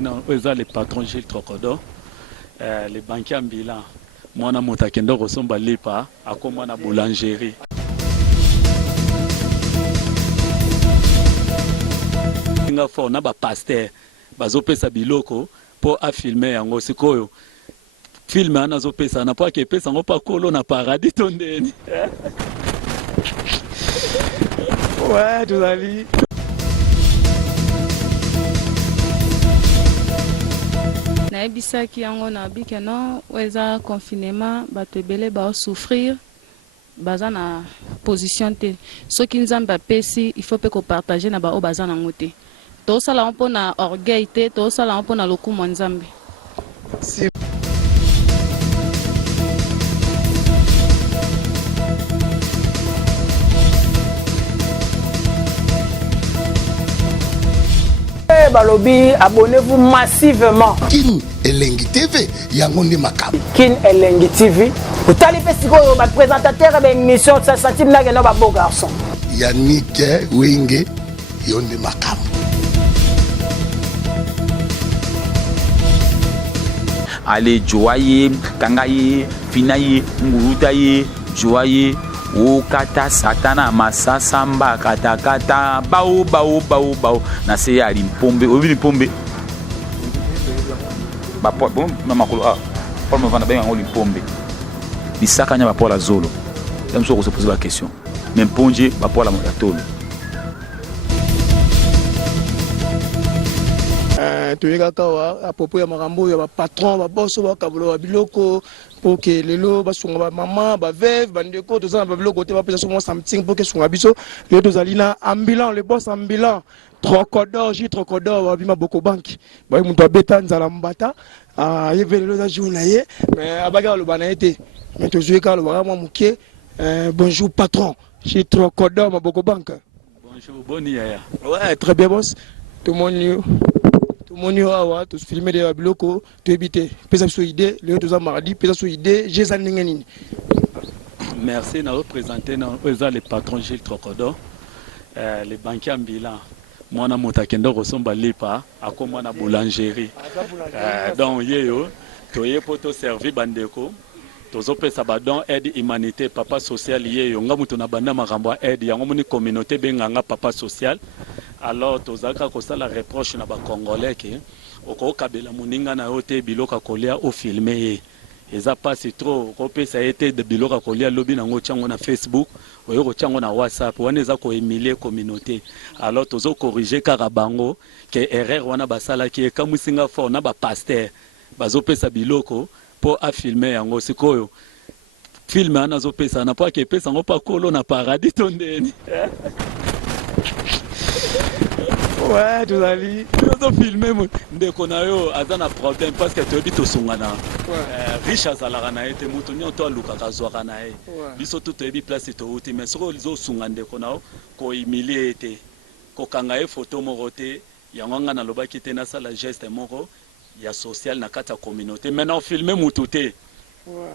représenter les patrons Gilles Trocodo, les banquiers en bilan. Moi, je suis Kendo Rosomba Lipa, à comme la boulangerie. On a un pasteur, bazopesa biloko pour filmer en osikoyo. Filmer en azopesa na pas que pesa on pas kolo na paradis tondeni. Ouais, tout allez. Na ebisaki yango na bike non weza confinement bato ebele ba souffrir baza na position te soki nzambe apesi il faut pe ko partager na ba o baza na ngote to sala on pona orgueil te to sala on pona lokumu nzambe. Balobi, abonnez-vous massivement. Kin Elengi TV, Yangonde Makam. Kin Elengi TV. Vous allez faire ce que votre présentateur de l'émission de Sassati Mnageno, un beau garçon. Yannick Wenge, Yonde Makam. Allez, joyeux, kangaye, finaye, ngurutaye, joyeux. O kata satana masasamba kata kata bao na se ya limpombe o limpombe ba bon mama ko pour me vendre bien en limpombe bisaka nya ba pour la zolo même so ko se poser la question même ponje ba pour la motatolo à propos ya makambo ya ba patron ba boss ba kabulo biloko pour que lelo ba sunga ba maman ba veuve ba ndeko to za ba biloko te ba pesa somo something pour que sunga biso le to zalina ambulant le boss ambulant Trocodo J Trocodo wa bima boko banki ba muto beta nzala mbata yevele lo za jouna ye mais abaga lo bana été mais to jouer ka lo ba mo muke bonjour patron J Trocodo ma boko banque. Bonjour boni yaya. Ouais très bien boss tout mon moni awa to filmer de biloko to ebité pesa so idée le to za mardi pesa so idée j'ai nini. Merci na représenter les patrons Gilles Trocodo, les banquiers en bilan. Moi na Kendo Rosomba Lipa à comme na boulangerie. Donc yeyo to yepo to servir bandeko tozo pesa ba don aide humanité papa social yeyo ngamuto na banda makambo aide yango moni communauté benganga papa social. Alors tozaka kosala reproche na ba congolais ke okokabela muninga na yote biloka kolia o filmer eza pasi trop kopesa ete de biloka kolia lobi nango chango na Facebook oyo chango na WhatsApp wana eza ko emiler communauté. Alors tozo corriger kaka bango ke erreur wana basala ki ekamusinga fort na ba pasteur bazopesa biloko pour a filmer yango sikoyo filme ana zopesa na pas ke pesa ngo pa kolo na paradis tondeni. Ouais, tout allez. Nous avons filmé, ndeko na yo azana problème parce que tu habites au Songana. Riche azala na été mutuni to luka kazwa na e. Biso tout ebi place to uti mais so lizo sunga ndeko na ko humilier te. Ko kanga e photo morote yango na loba kite na sala geste moko ya social na kata communauté. Maintenant filmer mututé.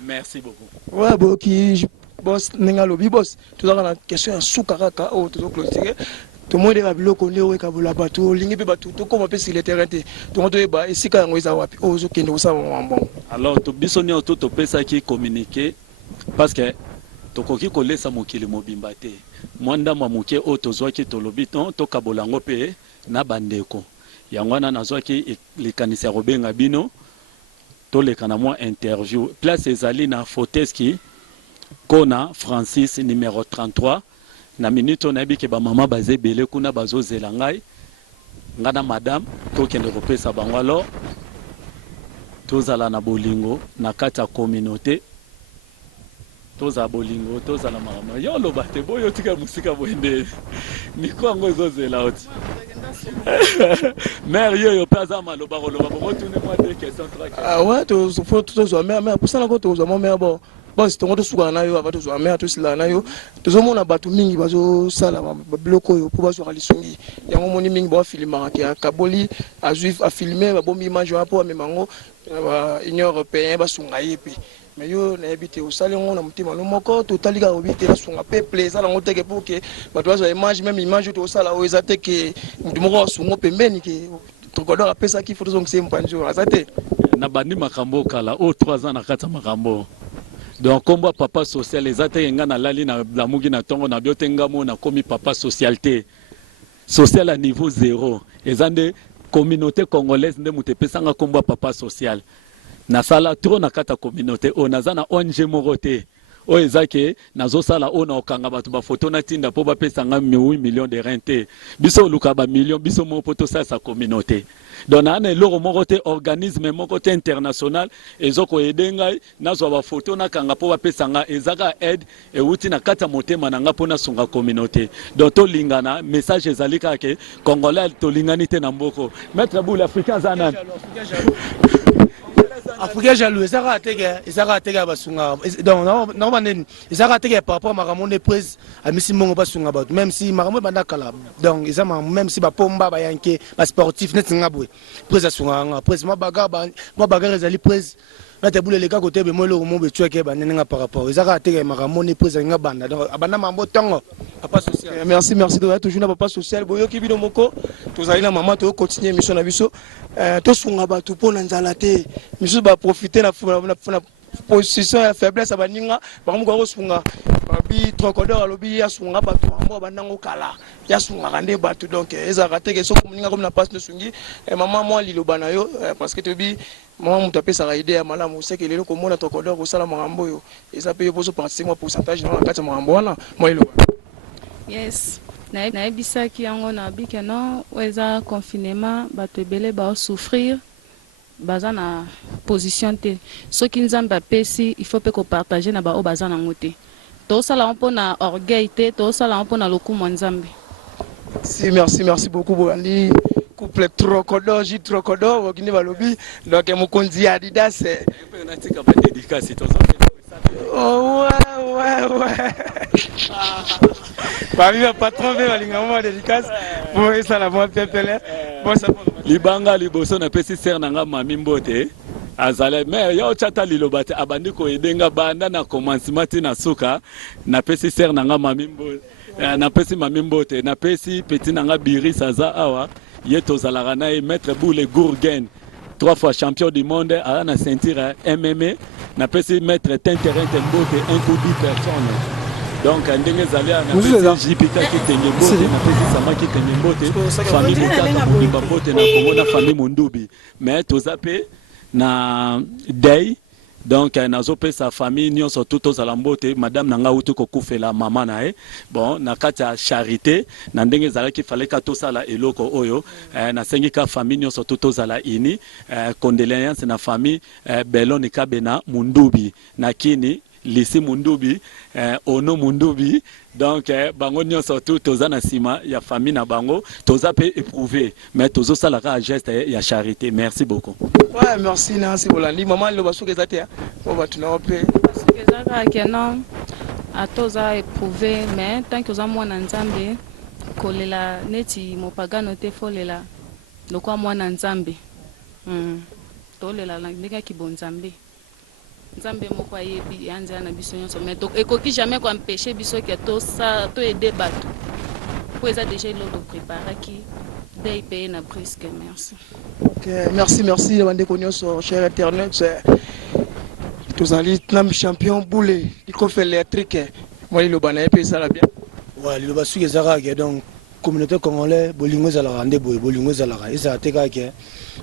Merci beaucoup. Ouais, bon qui boss ninga lobi boss. Tout ça na question ya soukaraka o to clôturer. Tout le monde est venu au Kabula bateau, l'ingé bateau, tout comme on peut sur le terrain. Tout le monde est bas, ici quand on est à Wapi, aux autres qui nous savent bon. Alors, tout bisonné tout au pesa qui communiquer parce que tout coquille collé ça mokile mobimbate. Mwanda mamuke auto zwa ki to lobiton to kabolango pe na bandeko. Yangwana na zwa ki les kanisa robenga bino to le kana moi interview. Place ezali na Foteski Kona Francis numéro 33. Na minute on a dit que ba maman bazé belé kuna bazo zelangai ngana madame to kende kopesa bango alors tozala na bolingo na kata communauté toza bolingo toza la mama yo lo bate boyo tika musika boende ni kwa ngozo zela oti mère yo paza maloba lo ba retourner moi deux questions trois questions. Ah ouais to faut to mère pour ça encore to mère bon boss to ngoto suka na yo aba to mère to sila na yo to zo mona batu mingi bazo sala ba bloko yo pour bazo ralisongi yango moni mingi ba filmer ka kaboli a juif a filmer ba bombi image hapo amemango ba union européen ba sunga yepi mais yo na habité au salon on a mutima no moko to talika obité la sunga pe plaisir la ngoteke pour que ba to bazo image même image to sala o ezate ke mutu moko sungo pembeni ke Trocodor apesaki photo zongo c'est mpanjo azate na bandi makambo kala o 3 ans na kata makambo donc kombo papa social ezate nga na lali na lamugi na tongo na biotenga mo na komi papa socialité social à niveau 0 ezande communauté congolaise nde mutepesanga kombo papa social na sala trop na kata communauté o nazana ONG morote o ezake nazosala ona okanga bato ba photo na tinda po bapesanga 8 millions de rente biso luka ba million biso mo poto sa communauté donc na eloko moko te organisme moko te international ezoko edenga nazwa ba photo na kanga po bapesanga ezaka aide euti na kata motema na nga pona sunga communauté donc to lingana message ezalika ke congolais to lingani te na mboko maître boule africain zanan Africain jaloux, ça va attaquer basunga. Donc normalement ils ont attaqué par rapport à Maramone prise à Missi Mongo basunga bat même si Maramone banda kala. Donc ils ont même si ba pomba ba yanké ba sportif net ngabwe. Prise à sunga prise moi bagarre ezali prise na te boule les gars côté be moi le mo be tueke ba nenga par rapport. Ils ont attaqué Maramone prise ngabanda. Donc abana mambo tongo papa social. Merci de toujours na papa social boyo ki bino moko. Tozali na maman to continuer mission na biso. To sunga ba tu pona nzala te. Miso ba profiter na position ya faiblesse abaninga bamuko ko sunga babi Trocodor alobi ya sunga ba tuambo banango kala ya sunga rande batu donc eza rateke so komuninga comme na passe de sungi maman moi liloba na yo parce que tobi maman mutape sa idée ya malamu c'est que lelo ko mona Trocodor ko sala marambo yo eza pe poso participer moi pourcentage dans la carte marambo wana moi liloba yes na ebisaki yango na bike non eza confinement bato ebele ba souffrir baza na position te soki nzambe apesi il faut pe ko partager na ba o baza na ngote to sala mpo na orgueil te to sala mpo na lokumu nzambe. Si merci beaucoup Boandi couple Trocodor J Trocodor okini balobi donc mokonzi Adidas pe na tika ba dédicace to oh ouais parmi le patron de l'ingamo dédicace pour ça la moi pepele bon ça libanga liboso na pesi ser nanga mami mbote azale mais yo chata liloba te abandi ko edenga banda na commencement na suka na pesi ser nanga mami mbote na pesi mami mbote na pesi petit nanga biri saza awa yeto zalaka na maître boule gourgen 3 fois champion du monde à la ceinture MMA na pesi maître Tinterin Tembote un coup de personne donc ndenge zalia na pesi jipika kitenge mbote na pesi samaki kitenge mbote famille mutaka mudimba mbote na Kongo na famille mundubi mais tozape na day donc nazo pe sa famille nyonso tout aux alambote madame nanga utu ko kufela mama nae bon na kati ya charité na ndenge zalaki fallait ka to sala eloko oyo na sengi ka famille nyonso tout aux ala ini condoléances na famille Beloni Kabena Mundubi na kini Lisi Mundubi ono Mundubi donc bango nyonso tout tozana sima ya famille na bango toza pe éprouvé mais tozo sala ka geste ya charité merci beaucoup. Ouais merci Nancy Bolandi maman le baso kezate on va tuna pe kezaka kenon atoza éprouvé mais tant que za mwana nzambe kolela neti mopagano te folela lokwa mwana nzambe tolela ndeka kibonzambe nzambe moko ayebi yanza na biso nyonso mais donc ekoki jamais ko empêcher biso que to aider bato po eza déjà l'autre préparé qui dès payer na presque merci. OK merci bande nyonso cher internet tozali nam champion boule iko fait les trucs moi le bana pe ça la bien ouais le basu ezaka donc communauté congolaise bolingo za la rande bolingo za la eza teka ke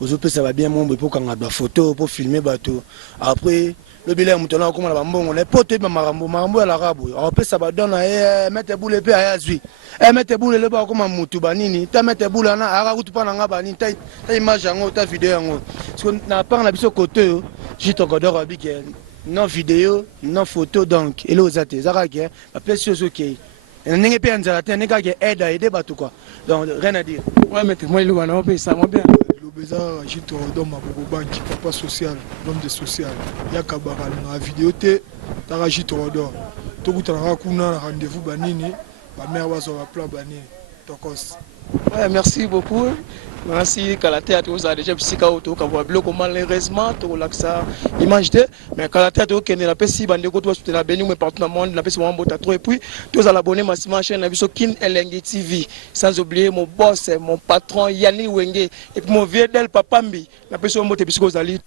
ozopesa ba bien mombo pour kanga ba photo pour filmer bato après le bilan mutona ko na bambongo na poto ba marambo ya la rabo opesa ba dona mete boule pe ayazwi mete boule le ba ko mamutu banini ta mete boule na ara kutupa na ngaba ni ta image yango ta vidéo yango parce que na part na biso côté J Trocodor abike non vidéo non photo donc et les autres zaka ke ba pesi ozoke ndenge pe nzala te ndeka ke aider bato quoi donc rien à dire ouais mete moi le bana opesa mo bien Beza J Trocodor maboko banki papa social l'homme de social yaka bakala na vidéo te taka J Trocodor tokutana kuna na rendez-vous banini ba mère bazo ba plan banini tokos Ouais, merci beaucoup. Merci Kalaté à tous déjà psycha auto kabo bloko malheureusement to laksa image de mais Kalaté to kene la pesi bande ko to soutenir beni mais partout dans le monde la pesi mo bota trop et puis tous à l'abonner massivement chaîne na biso Kin Elengi TV sans oublier mon boss mon patron Yani Wenge et puis mon vieux del Papambi la pesi mo te biso zali